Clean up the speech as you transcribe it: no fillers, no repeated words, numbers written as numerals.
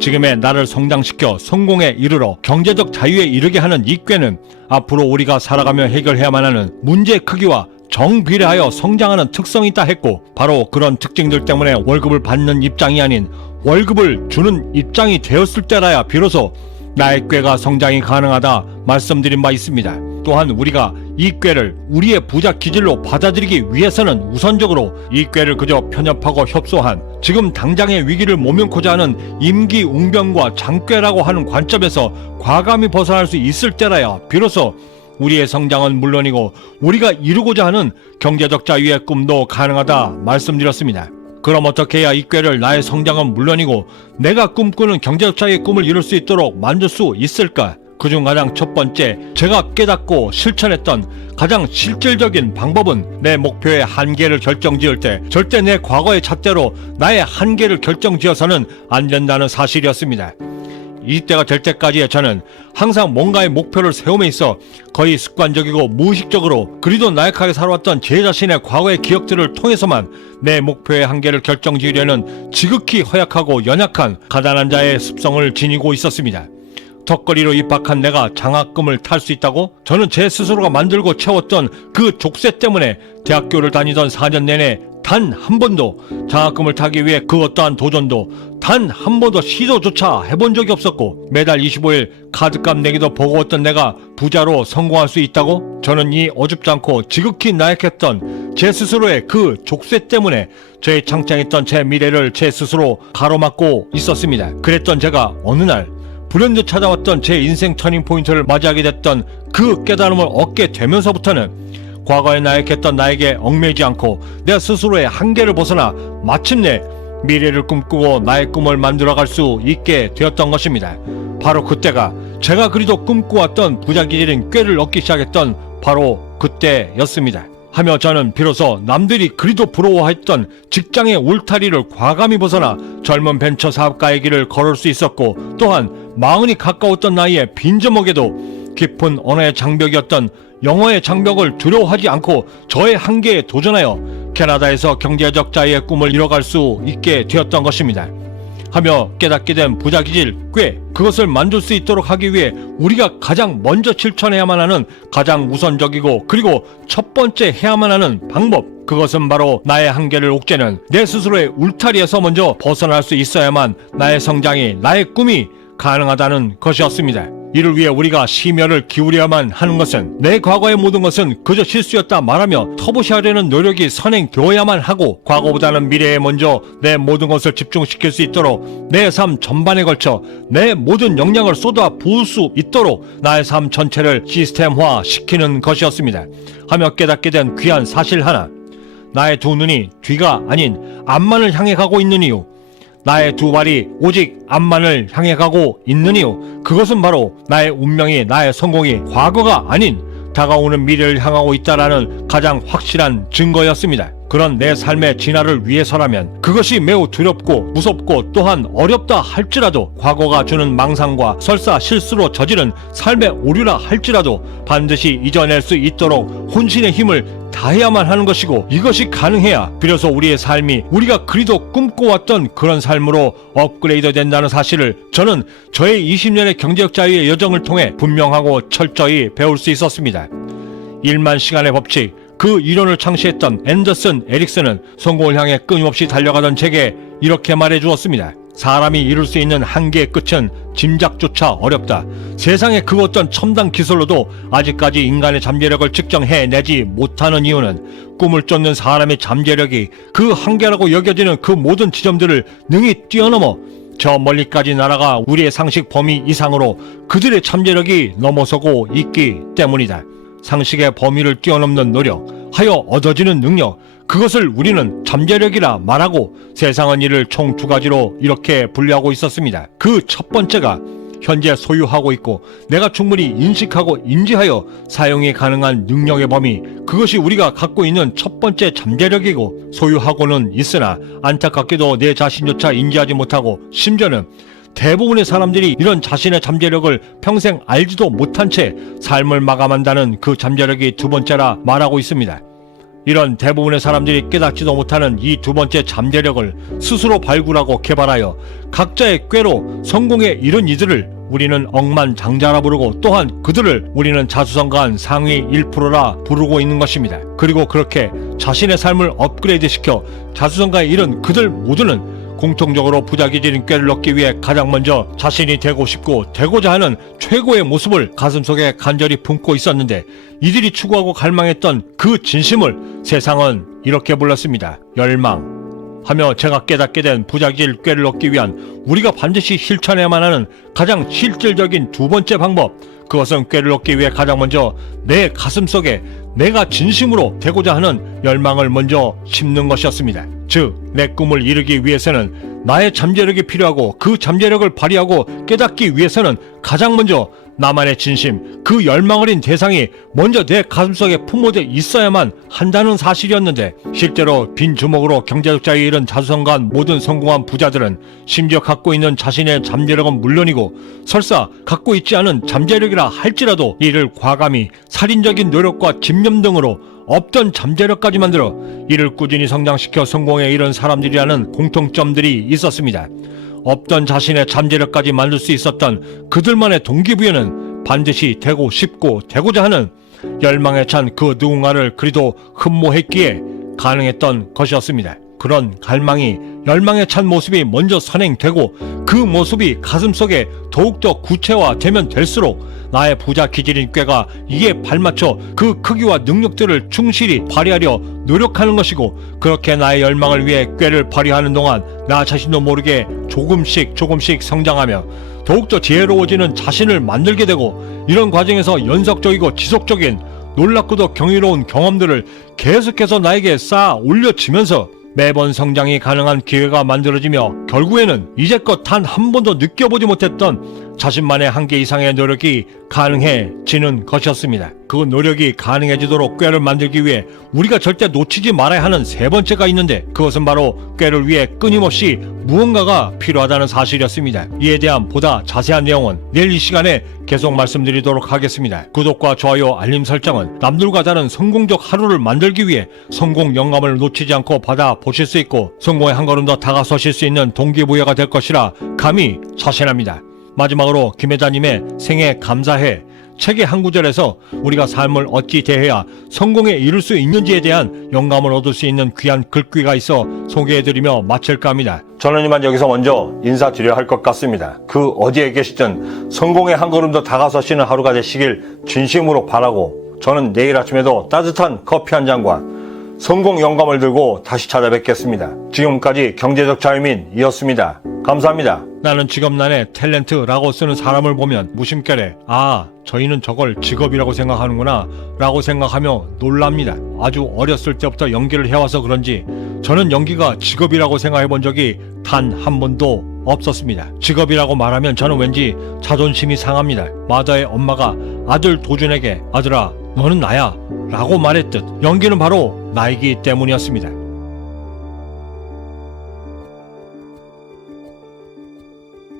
지금의 나를 성장시켜 성공에 이르러 경제적 자유에 이르게 하는 이 꾀는 앞으로 우리가 살아가며 해결해야만 하는 문제의 크기와 정비례하여 성장하는 특성이 있다 했고, 바로 그런 특징들 때문에 월급을 받는 입장이 아닌 월급을 주는 입장이 되었을 때라야 비로소 나의 꾀가 성장이 가능하다 말씀드린 바 있습니다. 또한 우리가 이 꾀를 우리의 부자 기질로 받아들이기 위해서는 우선적으로 이 꾀를 그저 편협하고 협소한 지금 당장의 위기를 모면코자 하는 임기응변과 장꾀라고 하는 관점에서 과감히 벗어날 수 있을 때라야 비로소 우리의 성장은 물론이고 우리가 이루고자 하는 경제적 자유의 꿈도 가능하다 말씀드렸습니다. 그럼 어떻게 해야 이 꾀를 나의 성장은 물론이고 내가 꿈꾸는 경제적 자유의 꿈을 이룰 수 있도록 만들 수 있을까? 그중 가장 첫 번째, 제가 깨닫고 실천했던 가장 실질적인 방법은 내 목표의 한계를 결정지을 때 절대 내 과거의 잣대로 나의 한계를 결정지어서는 안 된다는 사실이었습니다. 이때가 될 때까지 저는 항상 뭔가의 목표를 세움에 있어 거의 습관적이고 무의식적으로 그리도 나약하게 살아왔던 제 자신의 과거의 기억들을 통해서만 내 목표의 한계를 결정지으려는 지극히 허약하고 연약한 가난한 자의 습성을 지니고 있었습니다. 턱걸이로 입학한 내가 장학금을 탈 수 있다고? 저는 제 스스로가 만들고 채웠던 그 족쇄 때문에 대학교를 다니던 4년 내내 단 한 번도 장학금을 타기 위해 그 어떠한 도전도 단 한 번도 시도조차 해본 적이 없었고, 매달 25일 카드값 내기도 버거웠던 내가 부자로 성공할 수 있다고? 저는 이 어줍지 않고 지극히 나약했던 제 스스로의 그 족쇄 때문에 저의 창창했던 제 미래를 제 스스로 가로막고 있었습니다. 그랬던 제가 어느 날 불현듯 찾아왔던 제 인생 터닝포인트를 맞이하게 됐던 그 깨달음을 얻게 되면서부터는 과거에 나약했던 나에게 얽매이지 않고 내 스스로의 한계를 벗어나 마침내 미래를 꿈꾸고 나의 꿈을 만들어갈 수 있게 되었던 것입니다. 바로 그때가 제가 그리도 꿈꾸었던 부자기질인 꾀를 얻기 시작했던 바로 그때였습니다. 하며 저는 비로소 남들이 그리도 부러워했던 직장의 울타리를 과감히 벗어나 젊은 벤처 사업가의 길을 걸을 수 있었고, 또한 40이 가까웠던 나이에 빈저먹에도 깊은 언어의 장벽이었던 영어의 장벽을 두려워하지 않고 저의 한계에 도전하여 캐나다에서 경제적 자유의 꿈을 이뤄갈 수 있게 되었던 것입니다. 하며 깨닫게 된 부자기질 꾀, 그것을 만들 수 있도록 하기 위해 우리가 가장 먼저 실천해야만 하는 가장 우선적이고 그리고 첫 번째 해야만 하는 방법, 그것은 바로 나의 한계를 옥죄는 내 스스로의 울타리에서 먼저 벗어날 수 있어야만 나의 성장이, 나의 꿈이 가능하다는 것이었습니다. 이를 위해 우리가 심혈을 기울여야만 하는 것은 내 과거의 모든 것은 그저 실수였다 말하며 터부시하려는 노력이 선행되어야만 하고, 과거보다는 미래에 먼저 내 모든 것을 집중시킬 수 있도록 내 삶 전반에 걸쳐 내 모든 역량을 쏟아 부을 수 있도록 나의 삶 전체를 시스템화 시키는 것이었습니다. 하며 깨닫게 된 귀한 사실 하나, 나의 두 눈이 뒤가 아닌 앞만을 향해 가고 있는 이유, 나의 두 발이 오직 앞만을 향해 가고 있는 이유, 그것은 바로 나의 운명이, 나의 성공이 과거가 아닌 다가오는 미래를 향하고 있다라는 가장 확실한 증거였습니다. 그런 내 삶의 진화를 위해서라면 그것이 매우 두렵고 무섭고 또한 어렵다 할지라도, 과거가 주는 망상과 설사 실수로 저지른 삶의 오류라 할지라도 반드시 이겨낼 수 있도록 혼신의 힘을 다해야만 하는 것이고, 이것이 가능해야 비로소 우리의 삶이 우리가 그리도 꿈꿔왔던 그런 삶으로 업그레이드 된다는 사실을 저는 저의 20년의 경제적 자유의 여정을 통해 분명하고 철저히 배울 수 있었습니다. 1만 시간의 법칙, 그 이론을 창시했던 앤더슨 에릭슨은 성공을 향해 끊임없이 달려가던 제게 이렇게 말해 주었습니다. 사람이 이룰 수 있는 한계의 끝은 짐작조차 어렵다. 세상의 그 어떤 첨단 기술로도 아직까지 인간의 잠재력을 측정해내지 못하는 이유는 꿈을 쫓는 사람의 잠재력이 그 한계라고 여겨지는 그 모든 지점들을 능히 뛰어넘어 저 멀리까지 날아가 우리의 상식 범위 이상으로 그들의 잠재력이 넘어서고 있기 때문이다. 상식의 범위를 뛰어넘는 노력, 하여 얻어지는 능력, 그것을 우리는 잠재력이라 말하고 세상은 이를 총 두 가지로 이렇게 분류하고 있었습니다. 그 첫 번째가 현재 소유하고 있고 내가 충분히 인식하고 인지하여 사용이 가능한 능력의 범위, 그것이 우리가 갖고 있는 첫 번째 잠재력이고, 소유하고는 있으나 안타깝게도 내 자신조차 인지하지 못하고 심지어는 대부분의 사람들이 이런 자신의 잠재력을 평생 알지도 못한 채 삶을 마감한다는 그 잠재력이 두 번째라 말하고 있습니다. 이런 대부분의 사람들이 깨닫지도 못하는 이 두 번째 잠재력을 스스로 발굴하고 개발하여 각자의 꾀로 성공에 이른 이들을 우리는 억만장자라 부르고, 또한 그들을 우리는 자수성가한 상위 1%라 부르고 있는 것입니다. 그리고 그렇게 자신의 삶을 업그레이드시켜 자수성가에 이른 그들 모두는 공통적으로 부자기질인 꾀를 얻기 위해 가장 먼저 자신이 되고 싶고 되고자 하는 최고의 모습을 가슴속에 간절히 품고 있었는데, 이들이 추구하고 갈망했던 그 진심을 세상은 이렇게 불렀습니다. 열망. 하며 제가 깨닫게 된 부자기질 꾀를 얻기 위한 우리가 반드시 실천해야만 하는 가장 실질적인 두 번째 방법, 그것은 꾀를 얻기 위해 가장 먼저 내 가슴속에 내가 진심으로 되고자 하는 열망을 먼저 심는 것이었습니다. 즉, 내 꿈을 이루기 위해서는 나의 잠재력이 필요하고, 그 잠재력을 발휘하고 깨닫기 위해서는 가장 먼저 나만의 진심, 그 열망 어린 대상이 먼저 내 가슴속에 품어져 있어야만 한다는 사실이었는데, 실제로 빈 주먹으로 경제적 자유에 이른 자수성가한 모든 성공한 부자들은 심지어 갖고 있는 자신의 잠재력은 물론이고 설사 갖고 있지 않은 잠재력이라 할지라도 이를 과감히 살인적인 노력과 집념 등으로 없던 잠재력까지 만들어 이를 꾸준히 성장시켜 성공에 이른 사람들이라는 공통점들이 있었습니다. 없던 자신의 잠재력까지 만들 수 있었던 그들만의 동기부여는 반드시 되고 싶고 되고자 하는 열망에 찬 그 누군가를 그리도 흠모했기에 가능했던 것이었습니다. 그런 갈망이, 열망에 찬 모습이 먼저 선행되고 그 모습이 가슴속에 더욱더 구체화되면 될수록 나의 부자 기질인 꾀가 이에 발맞춰 그 크기와 능력들을 충실히 발휘하려 노력하는 것이고, 그렇게 나의 열망을 위해 꾀를 발휘하는 동안 나 자신도 모르게 조금씩 성장하며 더욱더 지혜로워지는 자신을 만들게 되고, 이런 과정에서 연속적이고 지속적인 놀랍고도 경이로운 경험들을 계속해서 나에게 쌓아 올려지면서 매번 성장이 가능한 기회가 만들어지며, 결국에는 이제껏 단 한 번도 느껴보지 못했던 자신만의 한계 이상의 노력이 가능해지는 것이었습니다. 그 노력이 가능해지도록 꾀를 만들기 위해 우리가 절대 놓치지 말아야 하는 세 번째가 있는데, 그것은 바로 꾀를 위해 끊임없이 무언가가 필요하다는 사실이었습니다. 이에 대한 보다 자세한 내용은 내일 이 시간에 계속 말씀드리도록 하겠습니다. 구독과 좋아요, 알림 설정은 남들과 다른 성공적 하루를 만들기 위해 성공 영감을 놓치지 않고 받아 보실 수 있고, 성공에 한 걸음 더 다가서실 수 있는 동기부여가 될 것이라 감히 자신합니다. 마지막으로 김 회장님의 생애 감사해 책의 한 구절에서 우리가 삶을 어찌 대해야 성공에 이룰 수 있는지에 대한 영감을 얻을 수 있는 귀한 글귀가 있어 소개해드리며 마칠까 합니다. 저는 이만 여기서 먼저 인사드려야 할 것 같습니다. 그 어디에 계시든 성공에 한 걸음 더 다가서시는 하루가 되시길 진심으로 바라고, 저는 내일 아침에도 따뜻한 커피 한 잔과 성공 영감을 들고 다시 찾아뵙겠습니다. 지금까지 경제적 자유민이었습니다. 감사합니다. 나는 직업란에 탤런트라고 쓰는 사람을 보면 무심결에 저희는 저걸 직업이라고 생각하는구나 라고 생각하며 놀랍니다. 아주 어렸을 때부터 연기를 해와서 그런지 저는 연기가 직업이라고 생각해 본 적이 단 한 번도 없었습니다. 직업이라고 말하면 저는 왠지 자존심이 상합니다. 마더의 엄마가 아들 도준에게 아들아 너는 나야 라고 말했듯 연기는 바로 나이기 때문이었습니다.